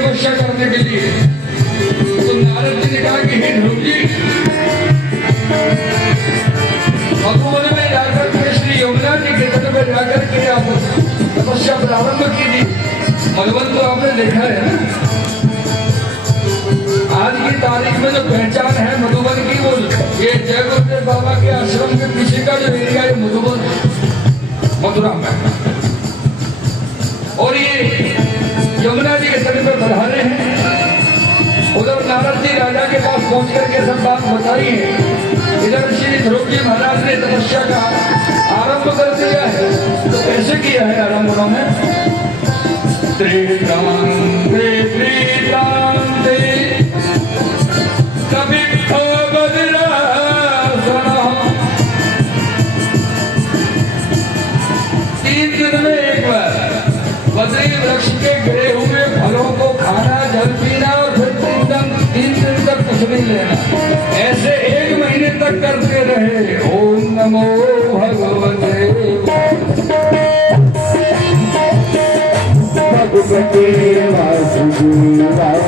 तपस्या करने के लिए। तो नारद जी ने कहा कि हे ध्रुव जी, मधुवन में जाकर के श्री यमुना जी के तट पर जाकर के आप तपस्या प्रारंभ कीजिए। मधुवन तो आपने देखा है ना, आज की तारीख में जो पहचान है मधुबन की, वो ये जय गुरुदेव बाबा के आश्रम के पीछे का जो एरिया है मधुबन, मथुरा में। और ये यमुना जी के तट पर बढ़ाने हैं। उधर नारद जी राजा के पास पहुंच करके सब बात बताई है। इधर श्री ध्रुव जी महाराज ने तपस्या का आरंभ कर दिया है। तो कैसे किया है आरंभ उन्होंने? त्रिकांते त्रिकांते कभी तीन दिन में एक बार बद्री वृक्ष के गिरे हुए फलों को खाना, जल पीना और फिर तीन दिन तक कुछ नहीं लेना। ऐसे 1 महीने तक करते रहे। ओम नमो भगवते भगवते वासुदेवाय।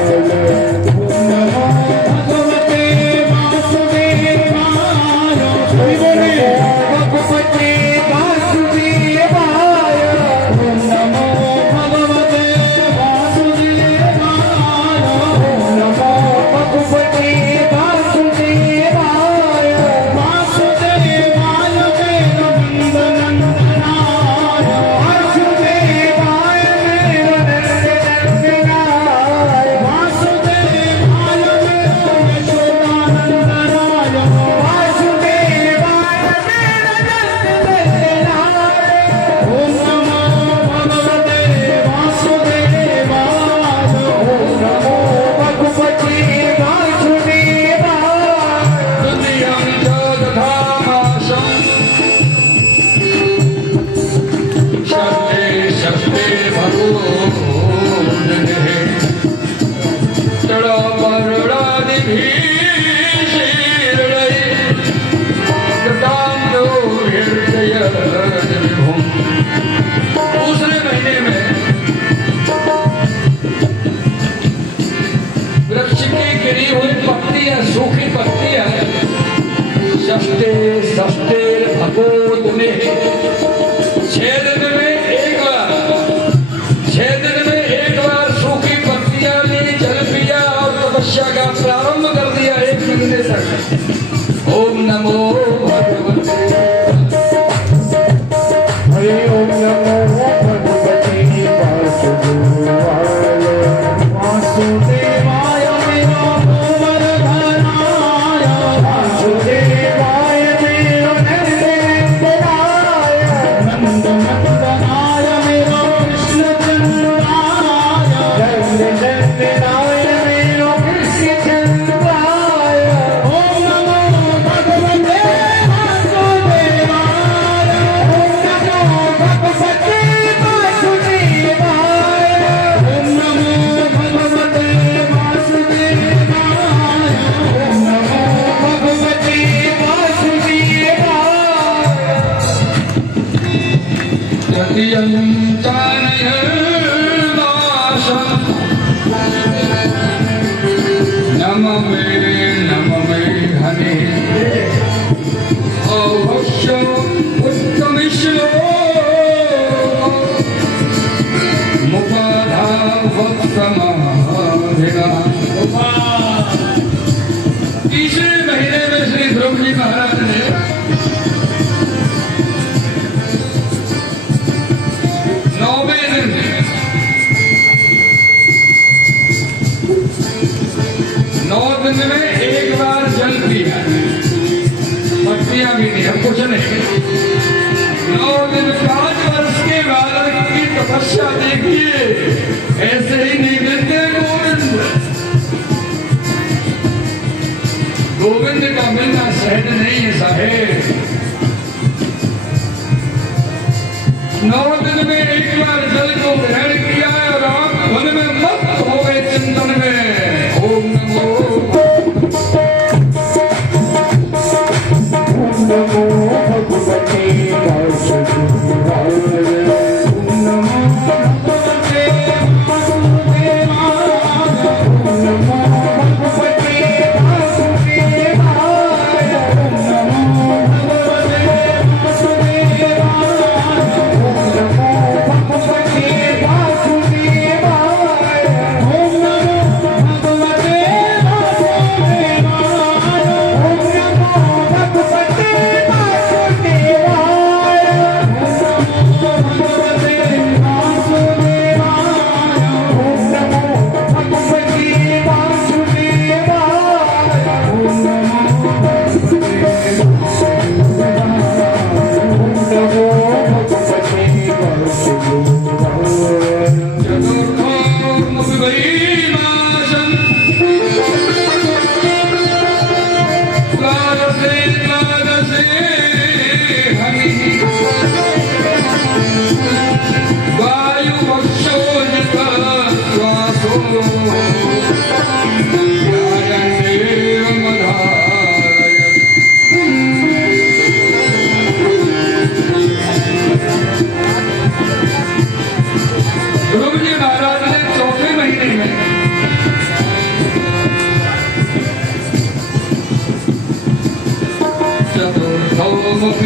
दूसरे महीने में वृक्ष की गिरी हुई पत्तियां, सूखी पत्तियां, सस्ते सस्ते भगवत ने 6 दिन में एक बार सूखी पत्तियां ली, जल पिया और तपस्या का प्रारंभ कर दिया 1 महीने तक। ओम नमो भगवते ओम नमो भगवते वासुदेवाय। मेरा कुंवर धनाय वासुदेवाय, मेरो नंदनाय नंदनंदनाय, मेरो कृष्ण चंद्राय नंदनंदनाय, मेरो कृष्ण चंद्राय। ओम नमो भगवते वासुदेवाय। ओम नमो भगवते वासुदेवाय। ओम नमो भगवते वासुदेवाय। ओम नमो भगवते वासुदेवाय। तृतीयं चानयर्वासं नममे नममे हने अवश्य उत्तमिश्लो मुखाधावत्तमधिना। तीसरे महीने में श्री ध्रुव जी महाराज ने 9वें दिन 9 दिन में एक बार जल पिया, पत्तियां भी नहीं, कुछ नहीं। 9 दिन 5 वर्ष के बालक की तपस्या देखिए, ऐसे ही नहीं मिलते गोविंद। गोविंद का मिलना सहज नहीं है साहेब। 9 दिन में एक बार जल को ग्रहण किया और आप मन में मस्त हो गए चिंतन में। ओम नमो भगवते वासुदेवाय। ओम नमो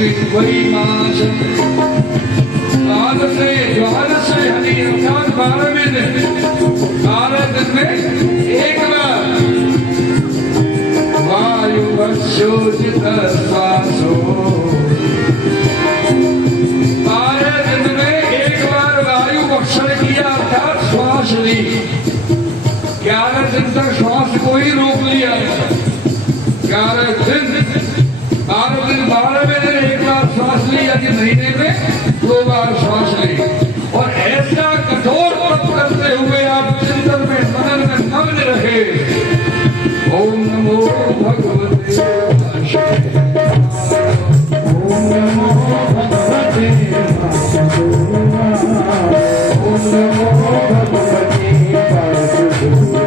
वही मास द्वादश हनी अर्थात 12वें दिन 12 दिन में एक बार वायु वर्षोजित श्वासो 12 दिन में एक बार वायु भक्षण किया अर्थात श्वास ली। 11 दिन तक श्वास को ही रोक लिया। 11 दिन 12वें दिन एक बार श्वास ली, यानी महीने में 2 बार श्वास ली। और ऐसा कठोर तप करते हुए आप चिंतन में मनन में मग्न रहे। ओम नमो भगवते वासुदेवाय। ओम नमो भगवते वासुदेवाय। ओम नमो भगवते वासुदेवाय।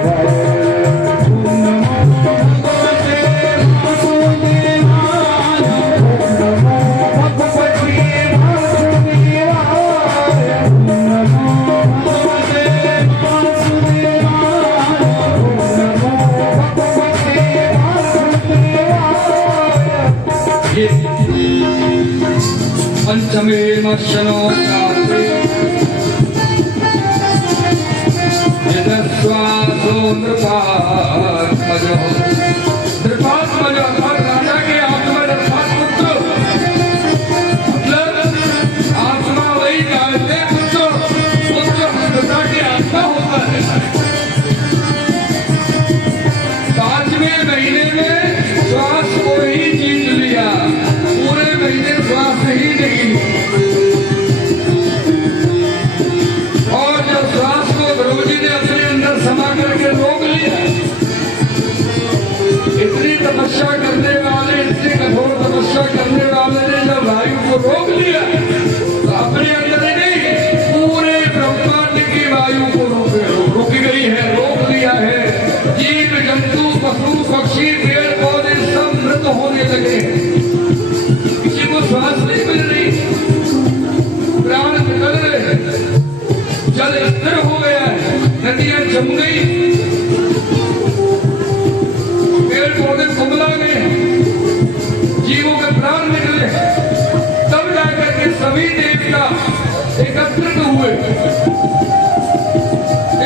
पंचमे मर्शनो यदस्वासो नृपात्मजो नृपात्मजो अर्थात राजा के आत्मा अर्थात पुत्र, मतलब आत्मा वही कहते पुत्र, पुत्र पिता की आत्मा होता है। 5वें महीने में श्वास को ही जीत लिया, पूरे महीने श्वास ही नहीं। और जब श्वास को ध्रुव जी ने अपने अंदर समा करके रोक लिया, इतनी तपस्या करने वाले, इतनी कठोर तपस्या करने वाले ने जब वायु को रोक लिया तो अपने अंदर ही नहीं, पूरे ब्रह्मांड की वायु को रोक गई है, रोक लिया है। जीव जंतु पशु पक्षी पेड़ पौधे सब मृत होने लगे, किसी को श्वास नहीं मिल रही, प्राण निकल रहे हैं, जल स्थिर हो गया है, नदियां जम गई, पेड़ पौधे कुमला गए, जीवों के प्राण निकले। तब जाकर के सभी देवता एकत्रित हुए।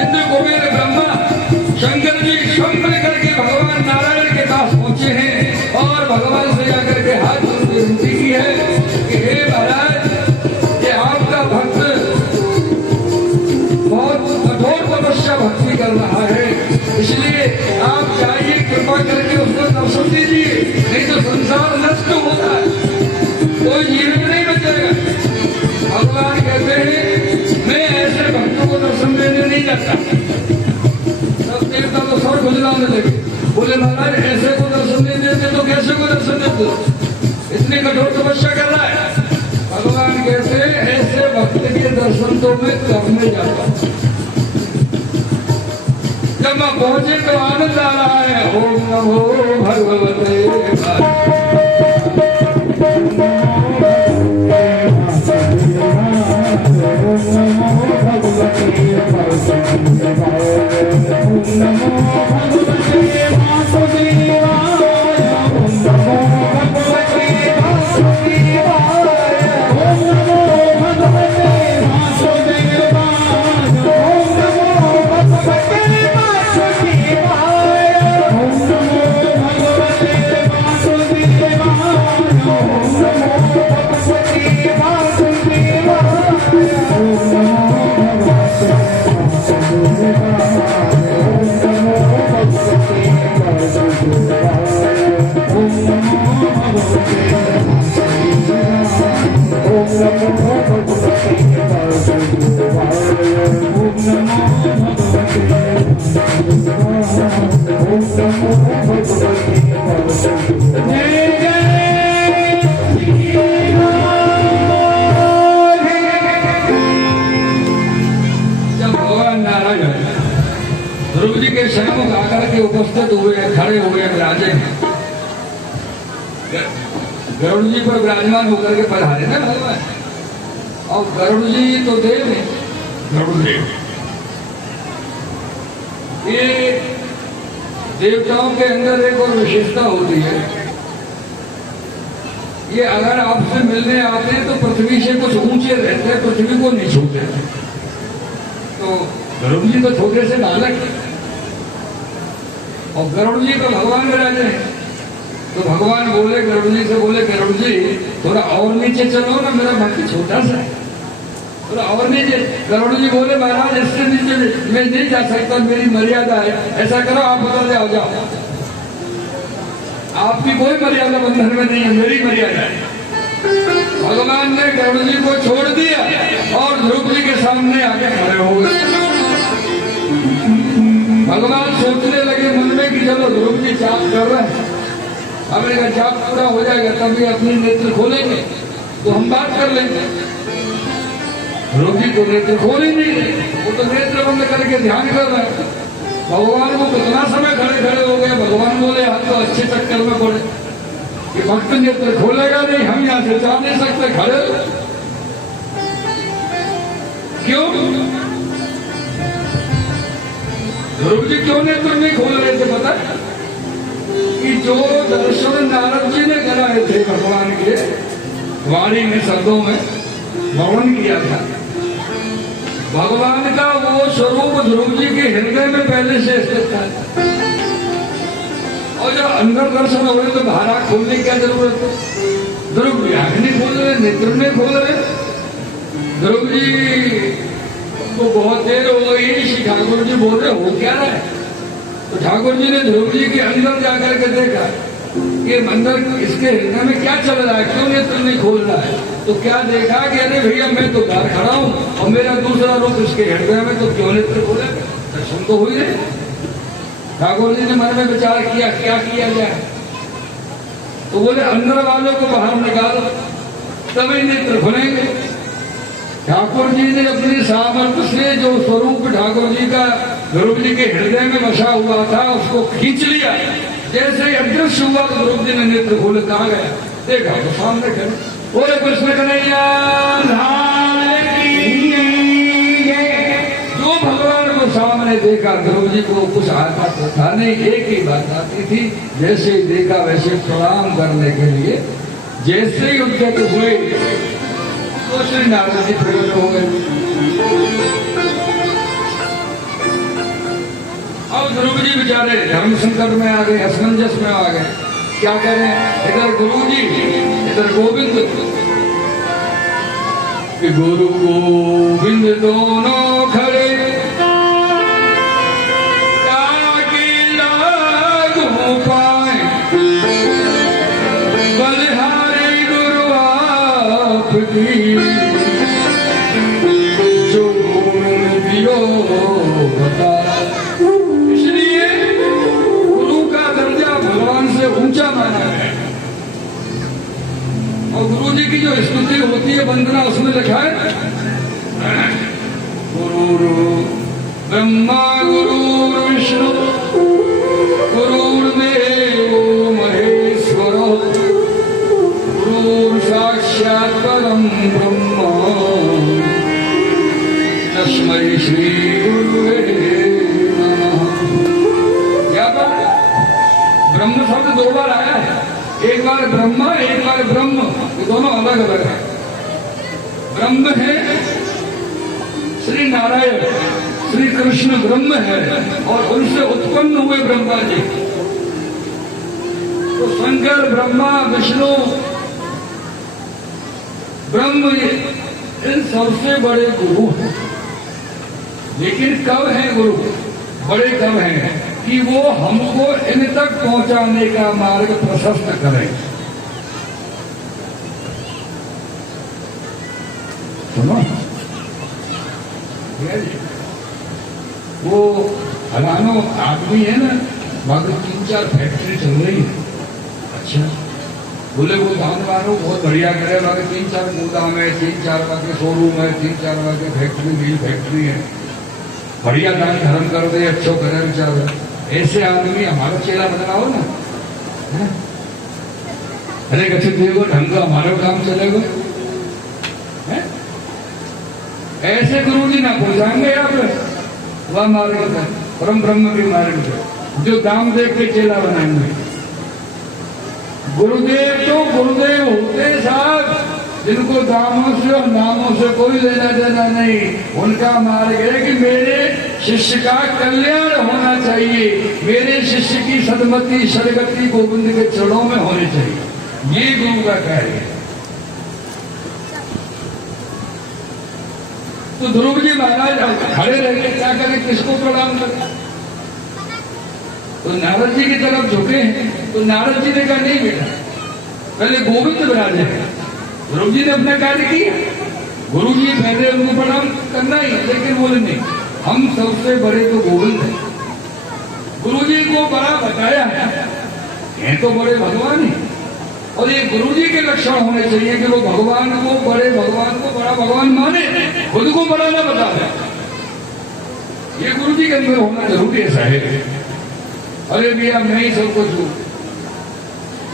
इंद्र कुबेर ब्रह्मा शंकर जी शंख लेकर के भगवान नारायण के पास पहुंचे हैं और भगवान से जाकर के हाथ विनती की है कि हे महाराज, ये आपका भक्त बहुत कठोर तपस्या भक्ति कर रहा है, इसलिए आप जाइए, कृपा करके उसको दर्शन दीजिए, नहीं तो संसार नष्ट होता है, कोई जीवन नहीं बचेगा। भगवान कहते हैं मैं ऐसे भक्तों को दर्शन देने नहीं जाता। सब देवता तो सर खुजलाने लगे, बोले महाराज ऐसे को दर्शन नहीं देते तो कैसे को दर्शन देते, इतनी कठोर तपस्या कर रहा है। भगवान कहते हैं ऐसे भक्त के दर्शन तो मैं करने जाता हूँ। जब मैं पहुंचे तो आनंद आ रहा है। ओम नमो भगवते ध्रुव जी के सन्मुख आकर के उपस्थित हुए, खड़े हुए राजे गरुड़ जी पर विराजमान होकर के पधारे ना भगवान। और गरुड़ जी तो देव है, गरुड़ देव ये देवताओं के अंदर एक और विशेषता होती है, ये अगर आपसे मिलने आते हैं तो पृथ्वी से कुछ ऊंचे रहते हैं, पृथ्वी को नहीं छूते। तो गरुड़ जी तो छोटे से बालक है और गरुड़ जी तो भगवान विराजे हैं। तो भगवान बोले गरुड़ जी से, बोले गरुड़ जी थोड़ा और नीचे चलो ना, मेरा भक्त छोटा सा है, थोड़ा और नीचे। गरुड़ जी बोले महाराज इससे नीचे मैं नहीं जा सकता, मेरी मर्यादा है। ऐसा करो आप बदल जाओ, जाओ, आपकी कोई मर्यादा बंधन में नहीं है, मेरी मर्यादा है। भगवान ने गरुड़ जी को छोड़ दिया और ध्रुव जी के सामने आके खड़े हो गए। भगवान सोचने लगे मन में कि चलो ध्रुव जी जाप कर रहे हैं, हमें का जाप पूरा हो जाएगा तभी अपनी नेत्र खोलेंगे तो हम बात कर लेंगे। ध्रुव जी तो नेत्र खोल ही नहीं रहे, वो तो नेत्र बंद करके ध्यान कर रहे हैं। भगवान को कितना समय खड़े खड़े हो गए। भगवान बोले हम तो अच्छे चक्कर में पड़े, ये भक्त नेत्र खोलेगा नहीं, हम यहाँ से जा नहीं सकते, खड़े हो। क्यों ध्रुव जी क्यों नेत्र नहीं खोल रहे थे पता है? कि जो दर्शन नारद जी ने कराए थे भगवान के वाणी में शब्दों में वर्णन किया था, भगवान का वो स्वरूप ध्रुव जी के हृदय में पहले से स्थित था। और जब अंदर दर्शन हो रहे तो बाहर आंख खोलने की क्या जरूरत है? ध्रुव जी आंख नहीं खोल रहे, नेत्र नहीं खोल रहे। ध्रुव जी को बहुत देर हो गई, श्री ठाकुर जी बोल रहे हो क्या रहा है? तो ठाकुर जी ने ध्रुव जी के अंदर जाकर के देखा कि अंदर इसके हृदय में क्या चल रहा है, क्यों नेत्र नहीं खोल रहा है? तो क्या देखा कि अरे भैया मैं तो बाहर खड़ा हूँ और मेरा दूसरा रूप इसके हृदय में, तो क्यों नेत्र खोले? दर्शन तो हुई नहीं। ठाकुर जी ने मन में विचार किया क्या किया जाए, तो बोले अंदर वालों को बाहर निकालो तभी नेत्र खुलेंगे। ठाकुर जी ने अपनी सामर्थ्य से जो स्वरूप ठाकुर जी का ध्रुव जी के हृदय में बसा हुआ था उसको खींच लिया। जैसे ही अदृश्य हुआ तो ध्रुव जी ने नेत्र खोले, कहाँ गया देखा तो सामने खड़े। बोले कृष्ण कन्हैया जो भगवान को सामने देखा, ध्रुव जी को कुछ आता तो था नहीं, एक ही बात आती थी, जैसे ही देखा वैसे प्रणाम करने के लिए जैसे ही उद्यत हुए तो श्री नारद जी प्रकट हो गए। अब ध्रुव जी बेचारे धर्म संकट में आ गए, असमंजस में आ गए, क्या करें? इधर गुरु जी इधर गोविंद, गुरु गोविंद दोनों खड़े ताकि लागू पाए, बलिहारी गुरु आपकी जो गुण दियो बता। इसलिए गुरु का दर्जा भगवान से ऊंचा माना है। और गुरु जी की जो स्तुति होती है वंदना, उसमें लिखा है गुरु ब्रह्मा गुरु विष्णु गुरुर्देवो महेश्वर गुरु साक्षात् परम ब्रह्म तस्मै श्री गुरुवे नमः। क्या बात? ब्रह्म शब्द दो बार आया है, एक बार ब्रह्मा एक बार ब्रह्म, ये दोनों अलग अलग है। ब्रह्म है श्री नारायण, श्री कृष्ण ब्रह्म है और उनसे उत्पन्न हुए ब्रह्मा जी। तो शंकर ब्रह्मा विष्णु ब्रह्म इन सबसे बड़े गुरु हैं। लेकिन कब है गुरु? बड़े कब हैं कि वो हमको इन तक पहुंचाने का मार्ग प्रशस्त करें। सुनो, वो हजारों आदमी है ना, मगर 3-4 फैक्ट्री चल रही है। अच्छा, बोले वो दानवारों बहुत बढ़िया करे, मगर 3-4 गोदाम है, 3-4 के शोरूम है, 3-4 के फैक्ट्री मिल फैक्ट्री है, बढ़िया दान धर्म कर दे, अच्छो करे बेचारा। ऐसे आदमी हमारा चेला बनाओ ना, अरे अच्छे देखो ढंग का हमारा काम चलेगा। ऐसे गुरु जी ना पहुंचाएंगे आप वह मार्ग है, परम ब्रह्म के मार्ग है, जो दाम देख के चेला बनाएंगे। गुरुदेव तो गुरुदेव होते साहब, जिनको दामों से और नामों से कोई लेना देना नहीं। उनका मार्ग है कि मेरे शिष्य का कल्याण होना चाहिए, मेरे शिष्य की सदमति सदगति गोविंद के चरणों में होनी चाहिए। ये गुरु का कार्य है। तो ध्रुव जी महाराज खड़े रहकर क्या करें, किसको प्रणाम करें? तो नारद जी की तरफ झुके हैं। तो नारद जी ने कहा नहीं बेटा, पहले गोविंद विराजे हैं। ध्रुव जी ने अपना कार्य किया, गुरु जी पहले उनको प्रणाम करना ही, लेकिन बोले नहीं, हम सबसे बड़े तो गोविंद हैं। गुरु जी को बड़ा बताया है, ये तो बड़े भगवान हैं। और ये गुरु जी के लक्षण होने चाहिए कि वो भगवान को बड़े, भगवान को बड़ा भगवान माने, खुद को बड़ा ना बता दे। ये गुरु जी के अंदर होना जरूरी है साहेब। अरे भैया मैं ही सब कुछ हूं,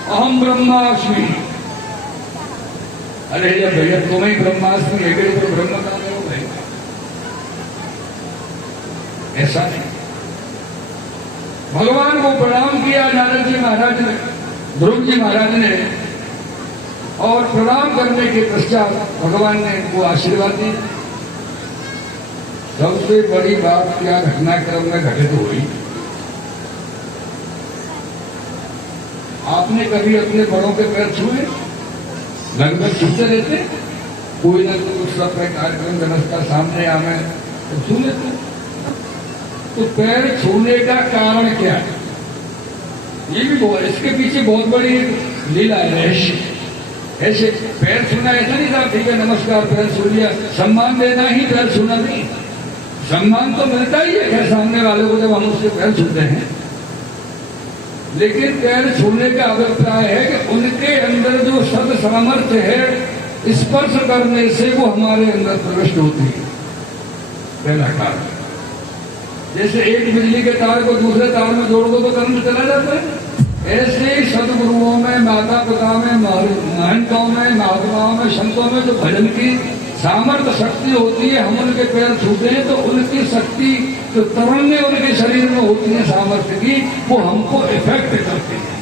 अहम ब्रह्मास्मि। अरे या भैया तुम्हें ही ब्रह्मास्मि है, तो ब्रह्म का हो भाई, ऐसा नहीं। भगवान को प्रणाम किया नारद जी महाराज ने, ध्रुव जी महाराज ने, और प्रणाम करने के पश्चात भगवान ने इनको आशीर्वाद दिया। सबसे बड़ी बात क्या घटनाक्रम में घटित हुई, आपने कभी अपने बड़ों के पैर छुए? लगभग छूते रहते, कोई ना कोई उस सब कार्यक्रम व्यवस्था सामने आवे तो छू लेते। तो पैर छूने का कारण क्या है? ये भी बहुत, इसके पीछे बहुत बड़ी लीला है, रहस्य। ऐसे पैर छूना ऐसा नहीं था ठीक है नमस्कार पैर छू लिया, सम्मान देना ही पैर छूना नहीं। सम्मान तो मिलता ही है सामने वाले को जब हम उसके पैर छूते हैं, लेकिन पैर छूने का अभिप्राय है कि उनके अंदर जो सद सामर्थ्य है स्पर्श करने से वो हमारे अंदर प्रविष्ट होती है, पहला कारण। जैसे एक बिजली के तार को दूसरे तार में जोड़ दो तो करंट चला जाता है। ऐसे ही सदगुरुओं में, माता पिता में, महंतों में, महात्माओं में, संतों में जो भजन की सामर्थ्य शक्ति होती है, हम उनके पैर छूते हैं तो उनकी शक्ति जो तरंगे उनके शरीर में होती है सामर्थ्य की, वो हमको इफेक्ट करती है।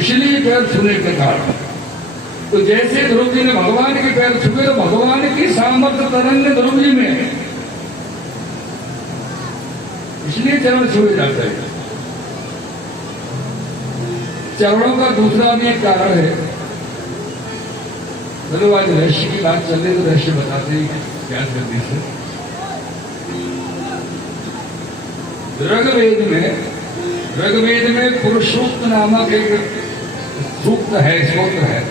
इसलिए पैर छूने के कारण, तो जैसे ध्रुव जी ने भगवान के पैर छुए तो भगवान की सामर्थ्य तरंग ध्रुव जी में है, इसलिए चरण छुए जाते हैं। चरणों का दूसरा भी एक कारण है। चलो आज रहस्य की बात चल रही तो रहस्य बताते ही क्या जल्दी से। ऋग्वेद में पुरुषोक्त नामक एक सूक्त है, स्तोत्र है।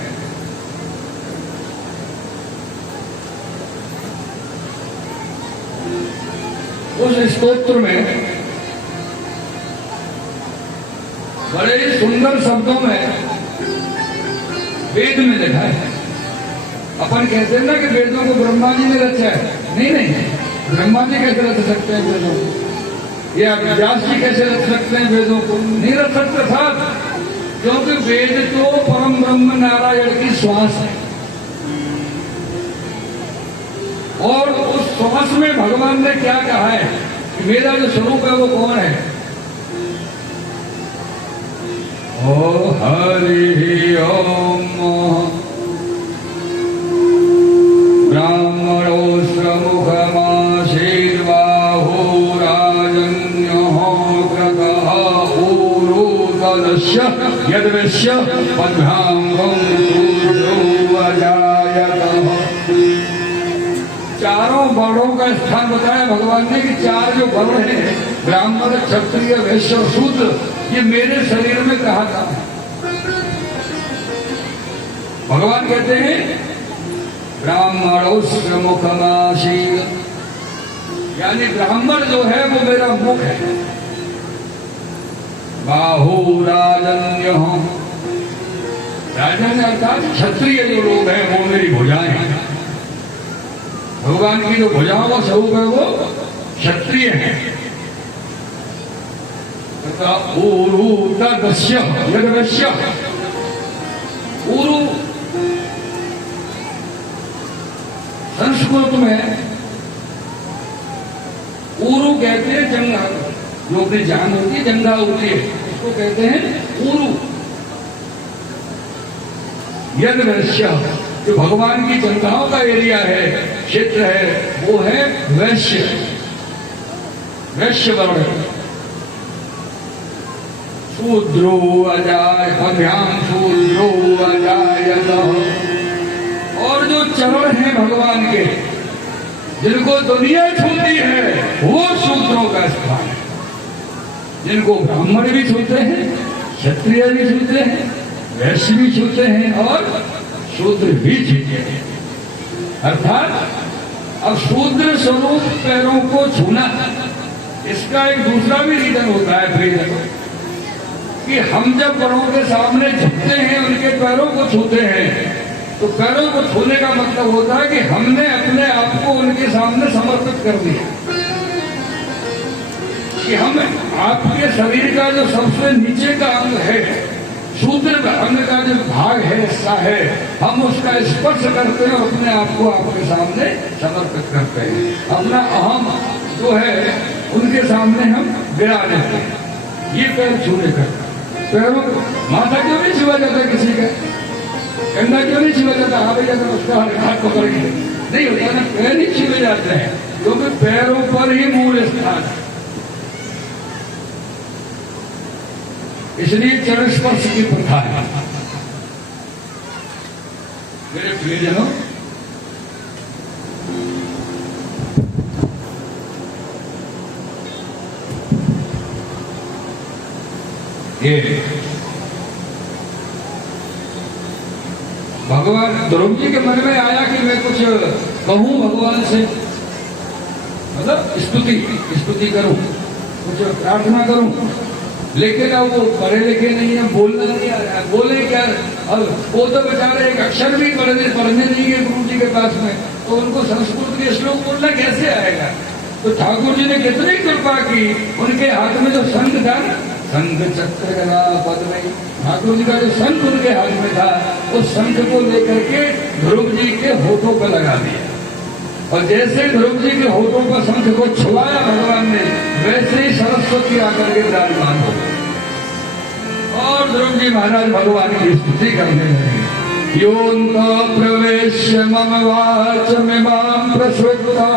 उस स्तोत्र में बड़े सुंदर शब्दों में वेद में लिखा है। अपन कहते हैं ना कि वेदों को ब्रह्मा जी ने रचा है, नहीं नहीं, ब्रह्मा जी कैसे रच सकते हैं वेदों को, या व्यास जी कैसे रच सकते हैं वेदों को? नहीं रच सकते साहब, क्योंकि वेद तो परम ब्रह्म नारायण की श्वास है, और उस श्वास में भगवान ने क्या कहा है कि मेरा जो स्वरूप है वो कौन है? ओ हरि ओम ब्राह्मणोऽस्य मुखमाशीर्बाहो राजन्यः कृतः ऊरुदस्य यद्वस्य पद्भ्याङ्गं सूर्योऽजायतः। चारों वर्णों का स्थान बताया भगवान ने कि चार जो वर्ण हैं, ब्राह्मण, क्षत्रिय, वैश्य और शूद्र, ये मेरे शरीर में कहा था। भगवान कहते हैं ब्राह्मणोऽस्य मुखमासीत्, यानी ब्राह्मण जो है वो मेरा मुख है। बाहु राजन्यः, राजन्य अर्थात क्षत्रिय जो लोग हैं वो मेरी भुजाएं हैं। भगवान की जो भुजाओं का स्वरूप है वो क्षत्रिय है। ऊरु तदस्य यद्वस्य, ऊरु संस्कृत में ऊरु कहते हैं जंगल, जो अपनी जान होती है, जंगा होती है, उसको कहते हैं ऊरु। यद वैश्य, जो भगवान की जंगाओं का एरिया है, क्षेत्र है, वो है वैश्य, वैश्य वर्ण। शूद्रो अजाय अभ्याम शूद्रो अजायत। और जो चरण हैं भगवान के, जिनको दुनिया छूती है, वो शूद्रों का स्थान है। जिनको ब्राह्मण भी छूते हैं, क्षत्रिय भी छूते हैं, वैश्य भी छूते हैं और शूद्र भी छूते हैं। अर्थात अब शूद्र स्वरूप पैरों को छूना, इसका एक दूसरा भी रीजन होता है फिर, कि हम जब बड़ों के सामने झुकते हैं, उनके पैरों को छूते हैं, तो पैरों को छूने का मतलब होता है कि हमने अपने आप को उनके सामने समर्पित कर दिया, कि हम आपके शरीर का जो सबसे नीचे का अंग है, शूद्र अंग का जो भाग है, हिस्सा है, हम उसका स्पर्श करते हैं और अपने आप को आपके सामने समर्पित करते हैं। अपना अहम जो है उनके सामने हम गिरा देते हैं। ये पैर छूने का। पैरों माथा क्यों नहीं छुआ जाता किसी का, कंधा क्यों नहीं छुआ जाता, आगे जाकर उसका हाथ पकड़ के नहीं होता ना, पैर ही छुए जाते हैं, क्योंकि पैरों पर ही मूल स्थान है। इसलिए चरण स्पर्श की प्रथा है। मेरे प्रियजनों, ये भगवान ध्रुव जी के मन में आया कि मैं कुछ कहूं भगवान से, मतलब स्तुति करूं, कुछ प्रार्थना करूं, लेकिन अब वो पढ़े लिखे नहीं है, बोलना नहीं आ रहा है, बोले क्या। अब वो तो बेचारे एक अक्षर भी पढ़ने नहीं है गुरु जी के पास में, तो उनको संस्कृत के श्लोक बोलना कैसे आएगा। तो ठाकुर जी ने कितनी कृपा की, उनके हाथ में जो शंख था, शंख चक्र गदा पद्म, ठाकुर जी का जो शंख उनके हाथ में था, उस शंख को लेकर के ध्रुव जी के होठों पर लगा दिया, और जैसे ध्रुव जी के होठों पर शंख को छुआया भगवान ने, वैसे ही सरस्वती आकर के विराजमान हो गई और ध्रुव जी महाराज भगवान की स्तुति करने लगे। योऽन्त प्रवेश्य मम वाचमिमां प्रसुप्ता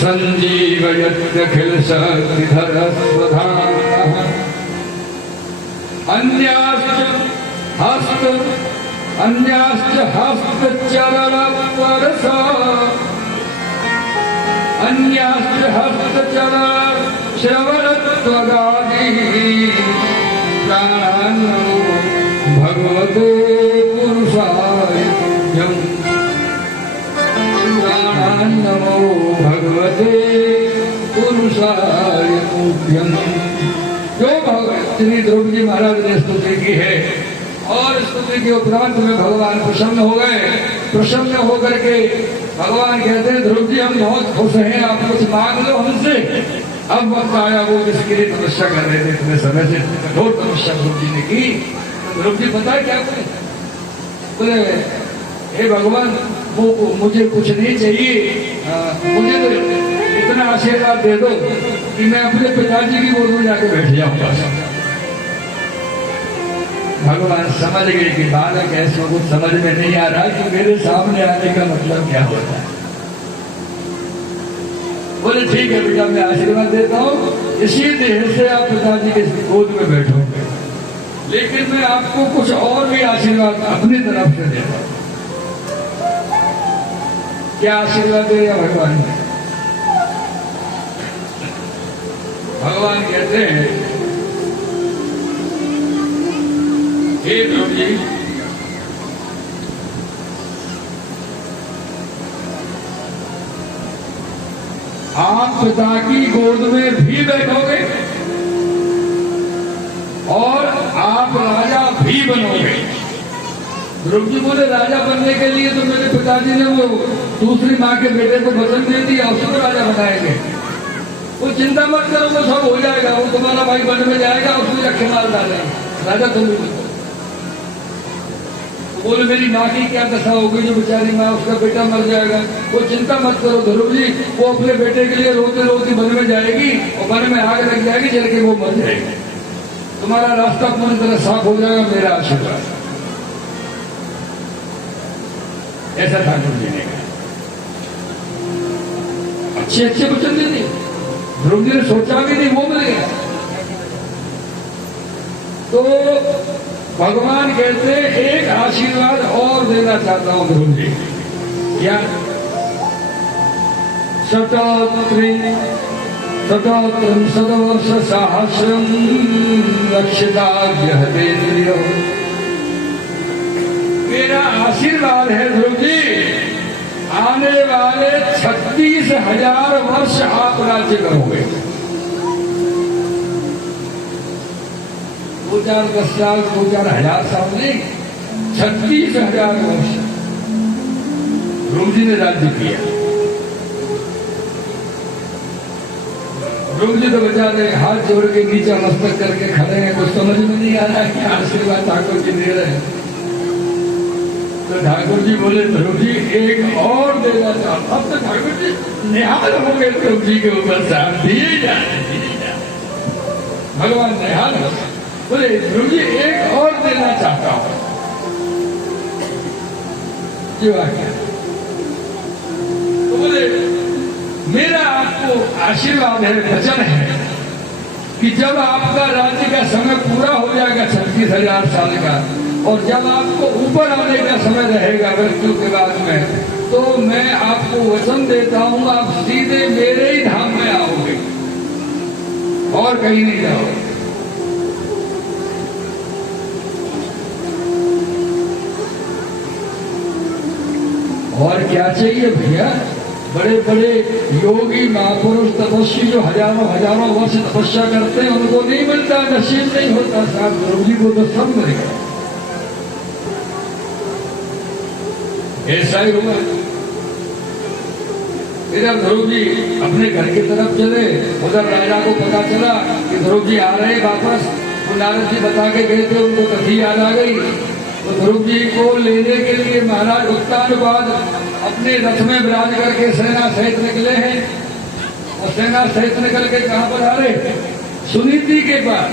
संजीवयत्यखिल शक्तिधरः स्वधामः। अन्याश्च हस्तचरणपरसा, अन्याश्च हस्तचरण श्रवणत्वगादि, प्राणान्नमो भगवते पुरुषाय तुभ्यं, प्राणान्नमो भगवते पुरुषाय तुभ्यं। जो श्री ध्रुव जी महाराज ने स्तुति की है, और स्तुति के उपरांत में भगवान प्रसन्न हो गए। प्रसन्न होकर के भगवान कहते हैं, ध्रुव जी हम बहुत खुश हैं, आप कुछ मांग लो हमसे। अब वक्त आया वो जिसके लिए तपस्या कर रहे थे इतने समय से, कठोर तपस्या ध्रुव जी ने की। ध्रुव जी पता है क्या बोले, हे भगवान मुझे कुछ नहीं चाहिए, मुझे तो इतना आशीर्वाद दे दो कि मैं अपने पिताजी की गोद में जाके बैठ जाऊंगा। भगवान समझ गए कि बालक ऐसे कुछ समझ में नहीं आ रहा कि मेरे सामने आने का मतलब क्या होता है। बोले ठीक है बेटा, मैं आशीर्वाद देता हूँ, इसी देह से आप पिताजी के गोद में बैठोगे, लेकिन मैं आपको कुछ और भी आशीर्वाद अपनी तरफ से देता हूँ। क्या आशीर्वाद देगा भगवान ने? भगवान कहते हैं, हे ध्रुव जी, आप पिता की गोद में भी बैठोगे और आप राजा भी बनोगे। ध्रुव जी बोले, राजा बनने के लिए तो मेरे पिताजी ने वो दूसरी माँ के बेटे को वचन दे दिया, उसको राजा बनाएंगे। वो चिंता मत करो, वो सब हो जाएगा, वो तुम्हारा भाई वन में जाएगा, उसमें रखे मार डालेंगे, राजा तुम भी बनो। बोले मेरी माँ की क्या दशा होगी, जो बेचारी माँ, उसका बेटा मर जाएगा। वो चिंता मत करो ध्रुव जी, वो अपने बेटे के लिए रोती रोती वन में जाएगी और वन में आग लग जाएगी, जल के वो मर जाएगी। तुम्हारा रास्ता पूरी तरह साफ हो जाएगा, मेरा आशीर्वाद। ऐसा ठाकुर जी ने कहा। अच्छे अच्छे वचन दे दिए। ध्रुव जी ने सोचा भी नहीं, वो मिल गया। तो भगवान कहते एक आशीर्वाद और देना चाहता हूं ध्रुव जी। क्या? शतोत्रम सदवर्ष सहस्रम लक्षिताग्रहतेन्द्रियो। मेरा आशीर्वाद है ध्रुव जी, आने वाले 36,000 वर्ष आप राज्य करोगे। 2-4-10 साल, 2-4 साल नहीं, 36,000 वर्ष ध्रुव जी ने राज्य किया। ध्रुव जी तो बेचारे हाथ जोड़ के नीचे मस्तक करके खड़े हैं, कुछ समझ में नहीं आ रहा है कि आशीर्वाद ठाकुर जी दे रहे हैं। तो ठाकुर जी बोले ध्रुव जी एक और देना चाहता। अब तो ठाकुर जी निहाल हो गए ध्रुव जी के ऊपर, साहब दिए जा भगवान निहाल हो गए। बोले ध्रुव जी एक और देना चाहता हूं। जो आ गया तो बोले मेरा आपको आशीर्वाद है, वचन है कि जब आपका राज्य का समय पूरा हो जाएगा 36,000 साल का, और जब आपको ऊपर आने का समय रहेगा मृत्यु के बाद में, तो मैं आपको वचन देता हूं आप सीधे मेरे ही धाम में आओगे और कहीं नहीं जाओगे। और क्या चाहिए भैया? बड़े बड़े योगी महापुरुष तपस्वी जो हजारों वर्ष तपस्या करते हैं, उनको नहीं मिलता, नसीब नहीं होता। साहब ध्रुव जी को तो सब मिल गया। ऐसा ही हुआ। इधर ध्रुव जी अपने घर की तरफ चले, उधर राजा को पता चला कि ध्रुव जी आ रहे वापस। तो नारद जी बता के गए थे, उनको कथी याद आ गई। तो ध्रुव जी को लेने के लिए महाराज उत्तानपाद अपने रथ में विराज करके सेना सहित निकले हैं। और सेना सहित निकल के कहां पर आ रहे? सुनीति के पास।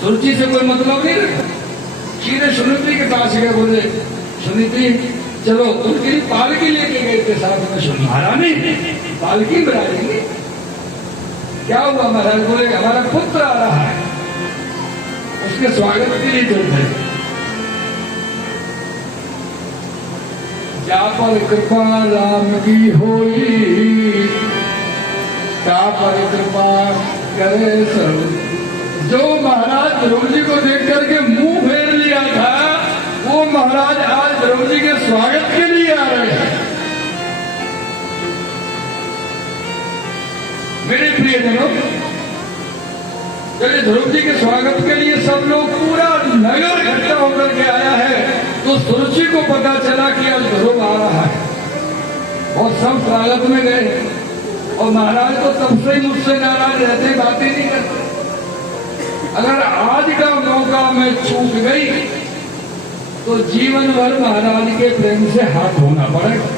सुरुचि से कोई मतलब नहीं रखा, सीधे सुनीति के पास गए। बोले सुनीति चलो, उनकी पालकी लेके गए थे साथ में। सुन महारानी पालकी बिराजेंगे, क्या हुआ महाराज? बोले हमारा पुत्र आ रहा है, उसके स्वागत के लिए चलते हैं। क्या पर कृपा राम की होई, क्या पर कृपा करे सब। जो महाराज ध्रुव जी को देख करके मुंह फेर लिया था, वो महाराज आज ध्रुव जी के स्वागत के लिए आ रहे हैं। मेरे प्रियजनों, चलिए ध्रुव जी के स्वागत के लिए सब लोग, पूरा नगर इकट्ठा होकर के आया है। तो सुरुचि को पता चला कि आज ध्रुव आ रहा है और सब स्वागत में गए। और महाराज तो तब से ही मुझसे नाराज रहते, बातें नहीं करते। अगर आज का मौका मैं चूक गई तो जीवन भर महाराज के प्रेम से हाथ धोना पड़ेगा।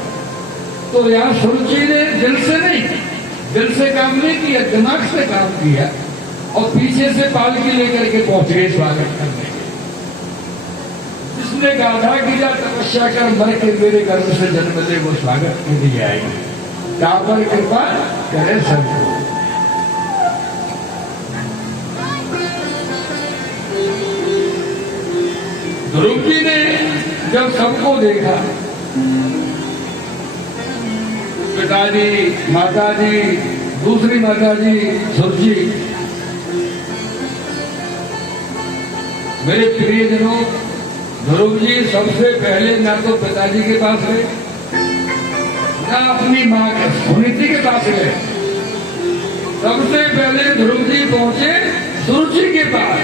तो यहाँ सुरुचि ने दिल से नहीं, दिल से काम नहीं किया, दिमाग से काम किया और पीछे से पालकी लेकर के पहुंच गए स्वागत करने। जिसने गाधा गिरा तपस्या कर मर के मेरे गर्भ से जन्म ले, वो स्वागत के लिए आएंगे। क्या पर कृपा करे सब। ध्रुव जी ने जब सबको देखा, पिताजी, माताजी, दूसरी माताजी सुरुचि, मेरे प्रियजनों, ध्रुव जी सबसे पहले ना तो पिताजी के पास गए, ना अपनी माँ के सुनीति के पास गए। सबसे पहले ध्रुव जी पहुंचे सुरुचि के पास।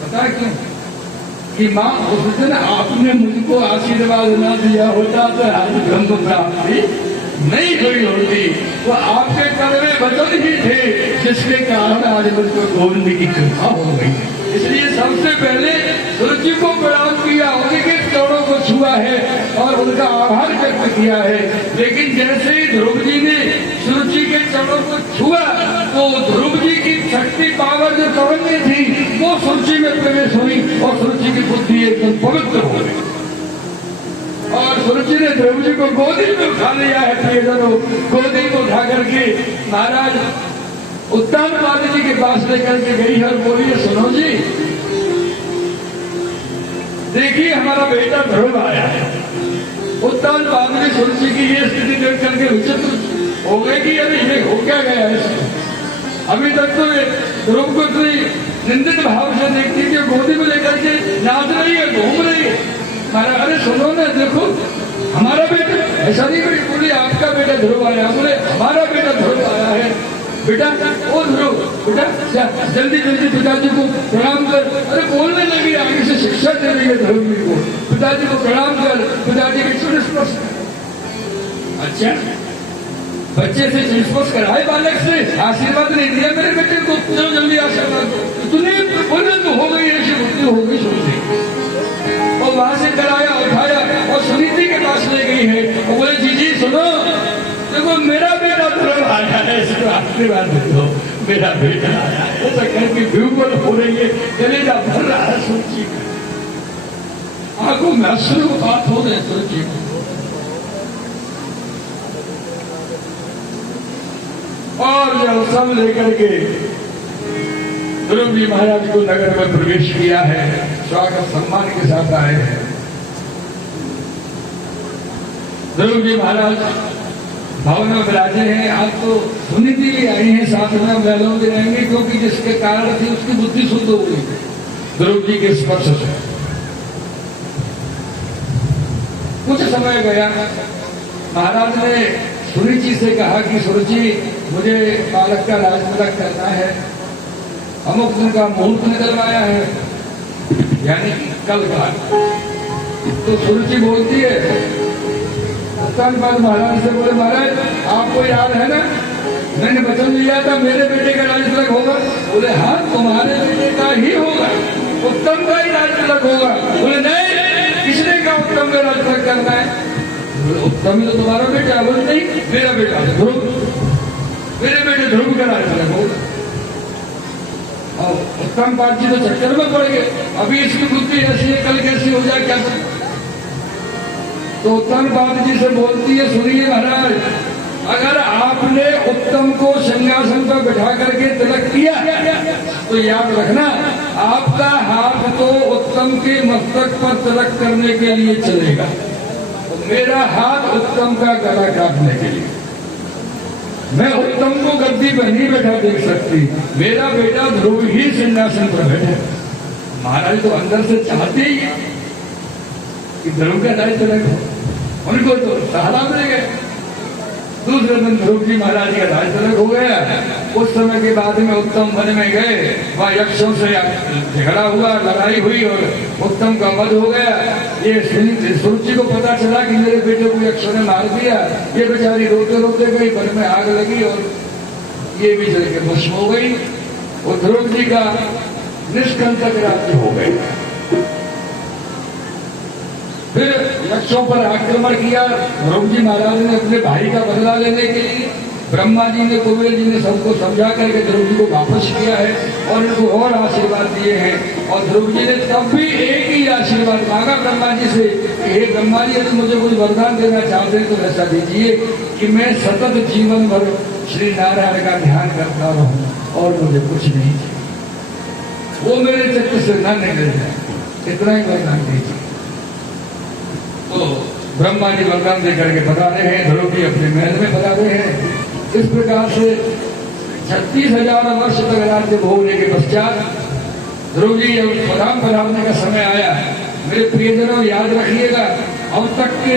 पता क्यों? कि माँ उस दिन आपने मुझको आशीर्वाद ना दिया होता तो आज ब्रह्म प्राप्ति नहीं हुई होती वो आपके कड़वे वचन ही थे जिसके कारण आज मुझको गोविंद की कृपा हो गई। इसलिए सबसे पहले सूरज जी को प्रणाम किया, उनके चरणों को छुआ है और उनका आभार व्यक्त किया है। लेकिन जैसे ही ध्रुव जी ने सूरज जी के चरणों को छुआ तो ध्रुव जी की शक्ति पावर जो तरंगे थी वो सूरज जी में प्रवेश हुई और सूरज जी की बुद्धि एकदम पवित्र हो गई और सूरज जी ने ध्रुव जी को गोदी में उठा लिया है। प्रियजनों, गोदी में उठा करके महाराज उत्तानपाद जी के पास लेकर के गई है और बोली, सुनो जी, देखिए हमारा बेटा ध्रुव आया है। उत्तानपाद जी सूरज जी की ये स्थिति देख करके विचित्र हो गए कि अरे ये हो क्या गया है। अभी तक तो ध्रुव को इतनी निंदित भाव से देखती कि गोदी में लेकर के नाच रही है, घूम रही है। महाराज, अरे सुनो ना, देखो हमारा बेटा, ऐसा नहीं करी, बोले आपका बेटा ध्रुव आया, बोले हमारा बेटा ध्रुव आया है। बेटा ओ ध्रुव, बेटा जल्दी जल्दी पिताजी को प्रणाम कर। अरे बोलने लगी, आगे से शिक्षा दे रही है ध्रुव जी को, पिताजी को प्रणाम कर, पिताजी के चरण स्पर्श। अच्छा, बच्चे से चरण स्पर्श कराए, बालक से आशीर्वाद नहीं दिया मेरे बेटे को, चलो जल्दी आशीर्वाद दो। तूने बोले तो हो गई, ऐसी बुद्धि हो गई सुनती। और वहां से कराया, उठाया और सुनीति के पास ले गई है और बोले, जी सुनो, देखो मेरा बेटा ध्रुव आया है, इसको आशीर्वाद दे दो, मेरा बेटा आया है। ऐसा करके बिल्कुल हो रही है, कलेजा भर रहा है सूरज जी का, आंखों में अश्रुपात हो रहे सूरज जी को। और जब सब लेकर के ध्रुव जी महाराज को नगर में प्रवेश किया है, स्वागत सम्मान के साथ आए हैं। ध्रुव जी महाराज भवन में विराजे हैं। आज तो सुनीति भी आई है, साथ में बैलों भी रहेंगे, क्योंकि जिसके कारण थी उसकी बुद्धि शुद्ध हो गई ध्रुव जी के स्पर्श से। कुछ समय गया, महाराज ने सूरज जी से कहा कि सूरज जी, मुझे बालक का राजतिलक करना है, अमुक दिन का मुहूर्त निकलवाया है, यानी कल का। तो सूरज जी बोलती है, उत्तानपाद महाराज से बोले, महाराज आपको याद है ना, मैंने वचन लिया था मेरे बेटे का राजतिलक होगा। बोले हाँ, तुम्हारे बेटे का ही होगा, उत्तम का ही राजतिलक होगा। बोले नहीं, किसने कहा उत्तम का राजतिलक करना है? बोले उत्तम ही तो तुम्हारा बेटा। बोले नहीं, मेरा बेटा ध्रुव, मेरे बेटे ध्रुव का राजतिलक होगा। और उत्तानपाद जी तो चक्कर में पड़ गए, अभी इसकी बुद्धि ऐसी है, कल कैसी हो जाए क्या। तो उत्तानपाद जी से बोलती है, सुनिए महाराज, अगर आपने उत्तम को सिंहासन पर बिठा करके तिलक किया तो याद रखना, आपका हाथ तो उत्तम के मस्तक पर तिलक करने के लिए चलेगा, तो मेरा हाथ उत्तम का गला काटने के लिए। मैं उत्तम को गद्दी पर नहीं बैठा देख सकती, मेरा बेटा ध्रुव ही सिंहासन पर बैठे। महाराज तो अंदर से चाहते ही कि ध्रुव का राजतिलक हो, उनको तो सहारा मिल गया। दूसरे दिन ध्रुव जी महाराज का राजतिलक हो गया। उस समय के बाद में उत्तम वन में गए, वहाँ यक्षों से झगड़ा हुआ, लड़ाई हुई और उत्तम का वध हो गया। ये सूरज जी को पता चला कि मेरे बेटे को यक्षों ने मार दिया। ये बेचारी रोते रोते गई, वन में आग लगी और ये भी जल के भस्म हो गई। और ध्रुव जी का निष्कंटक राज्य हो गया। फिर यक्षों पर आक्रमण किया। ध्रुव जी महाराज ने अपने भाई का बदला लेने के लिए ब्रह्मा जी ने, कुबेर जी ने सबको समझा करके ध्रुव जी को वापस किया है और इनको और आशीर्वाद दिए हैं। और ध्रुव जी ने तब भी एक ही आशीर्वाद मांगा ब्रह्मा जी से कि हे ब्रह्मा जी, यदि मुझे कुछ वरदान देना चाहते हैं तो ऐसा दीजिए कि मैं सतत जीवन भर श्री नारायण का ध्यान करता रहूं और मुझे कुछ नहीं चाहिए, वो मेरे चित्त से न निकल जाए, इतना ही वरदान दीजिए। तो ब्रह्मा जी वरदान दे करके बता रहे हैं, ध्रुव जी अपने महल में बता रहे हैं। इस प्रकार से 36,000 वर्ष तक राज्य भोगने के पश्चात ध्रुव जी जब स्वधाम पधारने का समय आया, मेरे प्रियजनों याद रखिएगा, अब तक के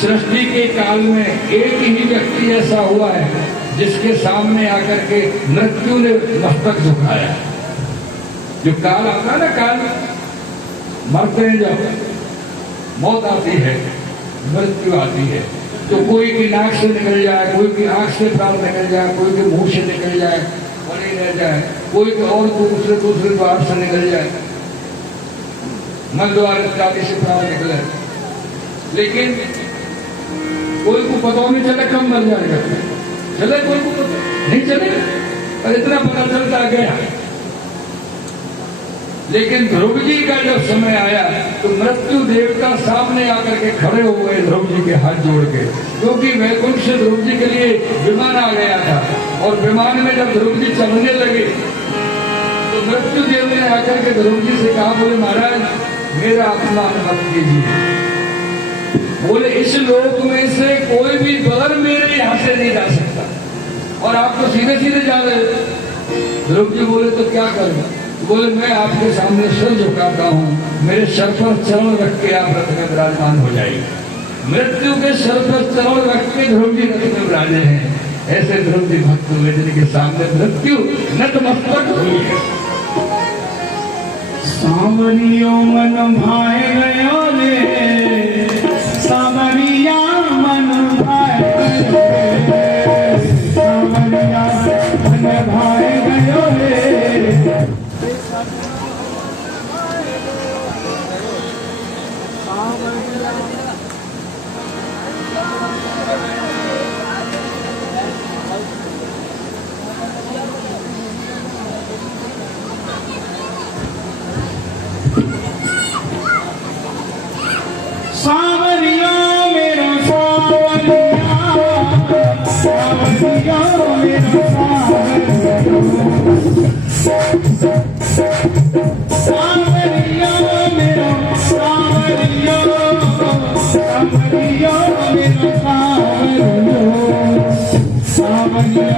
सृष्टि के काल में एक ही व्यक्ति ऐसा हुआ है जिसके सामने आकर के मृत्यु ने मस्तक झुकाया। जो काल आता है ना, काल मरते हैं, जब मौत आती है, मृत्यु आती है, तो कोई की नाक से निकल जाए, कोई की आंख से प्राण निकल जाए, कोई के मुंह से निकल जाए, बनी रह जाए, कोई के और दूसरे दूसरे द्वार से निकल जाए, मल द्वार इत्यादि से प्राण निकले, लेकिन कोई को पता नहीं चले कब मर जाएगा, चले कोई को पता नहीं चले, और इतना पता चलता गया। लेकिन ध्रुव जी का जब समय आया तो मृत्यु देवता सामने आकर के खड़े हो गए ध्रुव जी के हाथ जोड़ के, क्योंकि वैकुंठ से ध्रुव जी के लिए विमान आ गया था, और विमान में जब ध्रुव जी चलने लगे तो मृत्यु देव ने आकर के ध्रुव जी से कहा, बोले महाराज मेरा अपमान मत कीजिए, बोले इस लोक में से कोई भी द्वार मेरे यहाँ से नहीं जा सकता, और आप तो सीधे सीधे जा रहे। ध्रुव जी बोले तो क्या करूं? बोले मैं आपके सामने सिर झुकाता हूँ, मेरे सर पर चरण रख के आप रथ में विराजमान हो जाइए। मृत्यु के सर पर चरण रख के ध्रुव जी रथ में विराजे हैं। ऐसे ध्रुव जी भक्त हुए जिनके सामने मृत्यु नतमस्तक हुई है। सांवरियो मन भाए गयो रे, सांवरिया मन भाए गयो रे, सांवरिया मन भाए गयो रे। सांवरिया मेरा सांवरिया, सांवरिया मेरा सांवरिया, मेरा सांवरिया, सांवरिया मेरा सांवरिया, सांवरिया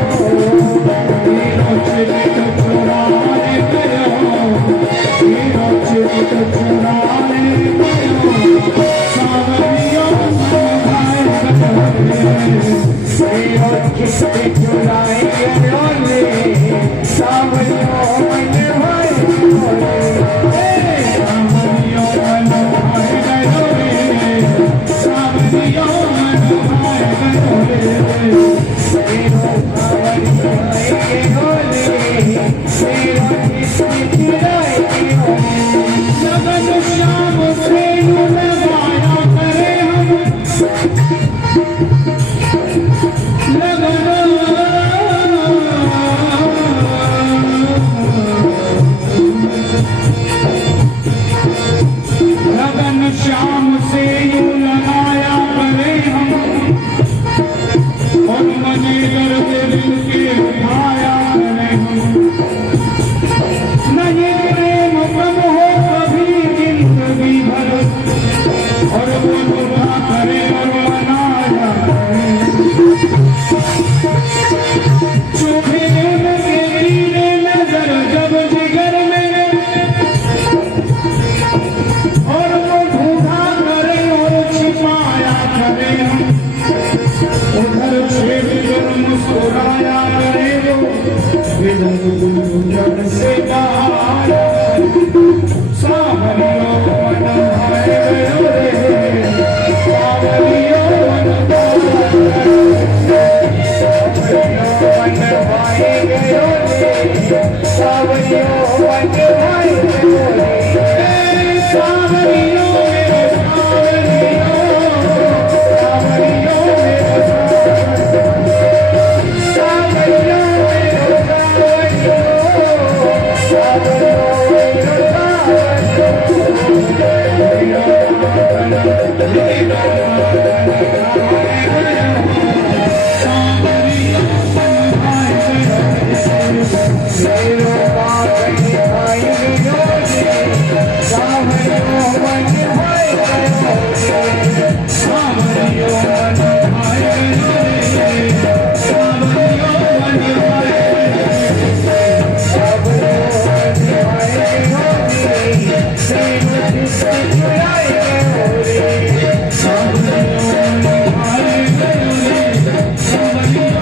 Oh तेरो चित्त चुराएंगे रोले सावरियों मन भाई रोले सावरियों मन भाई रोले सावरियों मन भाई रोले तेरो सावरियों आएंगे रोले तेरो चित्त चुराएंगे रोले लगन श्याम से लगाया करे हम लगन श्याम से यूं लगाया करे हम और मने दर्द दिल के उठाया करे हम न ये प्रेम कम हो कभी जिंदगी भर और वो दुआ करे और मनाया करे चुभे उनके गिरे नजर जब जिगर में और वो ढूंढा करे और छिपाया करे उधर छेद कर मुस्कुराया करे वो जड़ से बाहर सावरियों मन भाए रे सावरियों मन भाए सावरियों मन भाए सावरियों मेरे सावरियों सावरियों मेरे सावरियों मेरे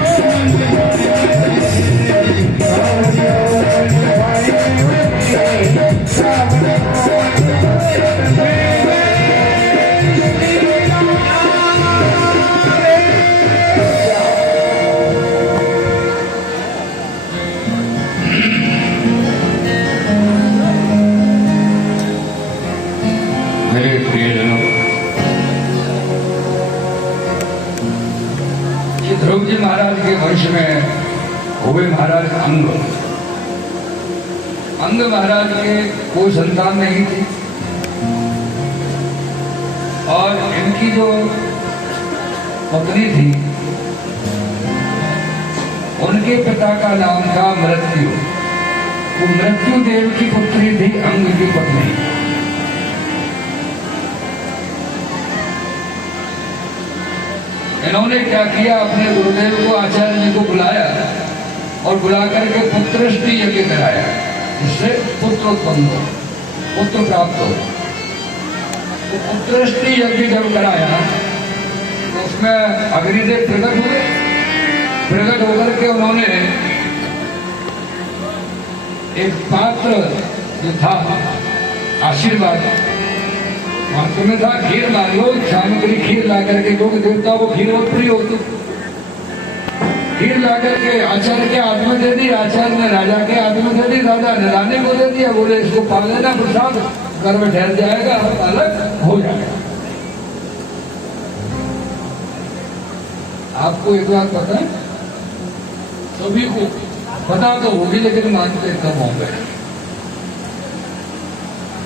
मेरे प्रियजनों, श्री ध्रुव जी महाराज के वंश में हुए महाराज अंग महाराज के कोई संतान नहीं थी और इनकी जो पत्नी थी उनके पिता का नाम था मृत्यु। वो मृत्यु देव की पुत्री थी अंग की पत्नी। इन्होंने क्या किया, अपने गुरुदेव को आचार्य जी को बुलाया और बुला करके पुत्रष्टि यज्ञ कराया, जिससे पुत्र उत्पन्न हो, पुत्र प्राप्त हो। तो पुत्रष्टि यज्ञ जब कराया तो उसमें अग्निदेव प्रकट हुए। प्रकट होकर के उन्होंने एक पात्र जो था आशीर्वाद में था, खीर ला लो, सामग्री खीर ला करके जो देवता वो खीर बहुत प्रिय होती, खीर ला करके आचार्य के हाथ में दे दी। आचार्य ने राजा के हाथ में दे दी, राजा ने रानी को दे दिया। बोले इसको पा लेना प्रसाद, घर में ठहर जाएगा, अलग हो जाएगा। आपको एक बात पता है, सभी को पता तो होगी लेकिन मानते कम हो गए।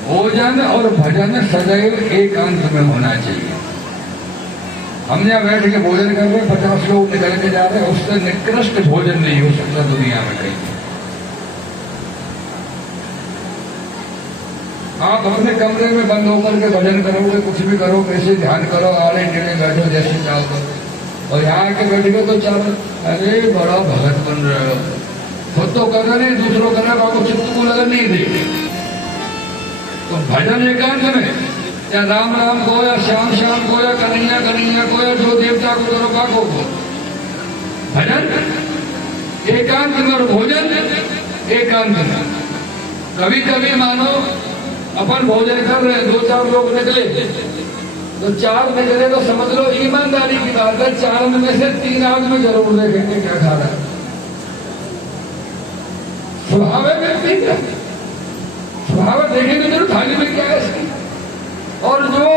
भोजन और भजन सदैव एकांत में होना चाहिए। हम यहाँ बैठ के भोजन कर रहे, 50 लोग निकल के जा रहे, उससे निकृष्ट भोजन नहीं हो सकता दुनिया में कहीं। आप अपने कमरे में बंद होकर के भजन करोगे, कुछ भी करो, कैसे ध्यान करो, आड़े टेढ़े बैठो जैसे चाहो करो, और यहाँ के बैठ के तो चाहो अरे बड़ा भगत बन रहे हो, खुद तो कर रहे नहीं, दूसरों कर रहे, आपको चित्त को लगन नहीं दे। तो भजन एकांत में, या राम राम को, या श्याम श्याम को, या कन्हैया कन्हैया को, या जो देवता को करो, काको को, भजन एकांत में और भोजन एकांत में। कभी कभी मानो अपन भोजन कर रहे हैं, 2-4 लोग निकले, तो 4 निकले तो समझ लो ईमानदारी की बात है 4 में से 3 आदमी जरूर देखेंगे क्या खा रहा है। स्वभाव है व्यक्ति का, स्वभाव देखेंगे जरूर थाली में क्या है इसकी। और जो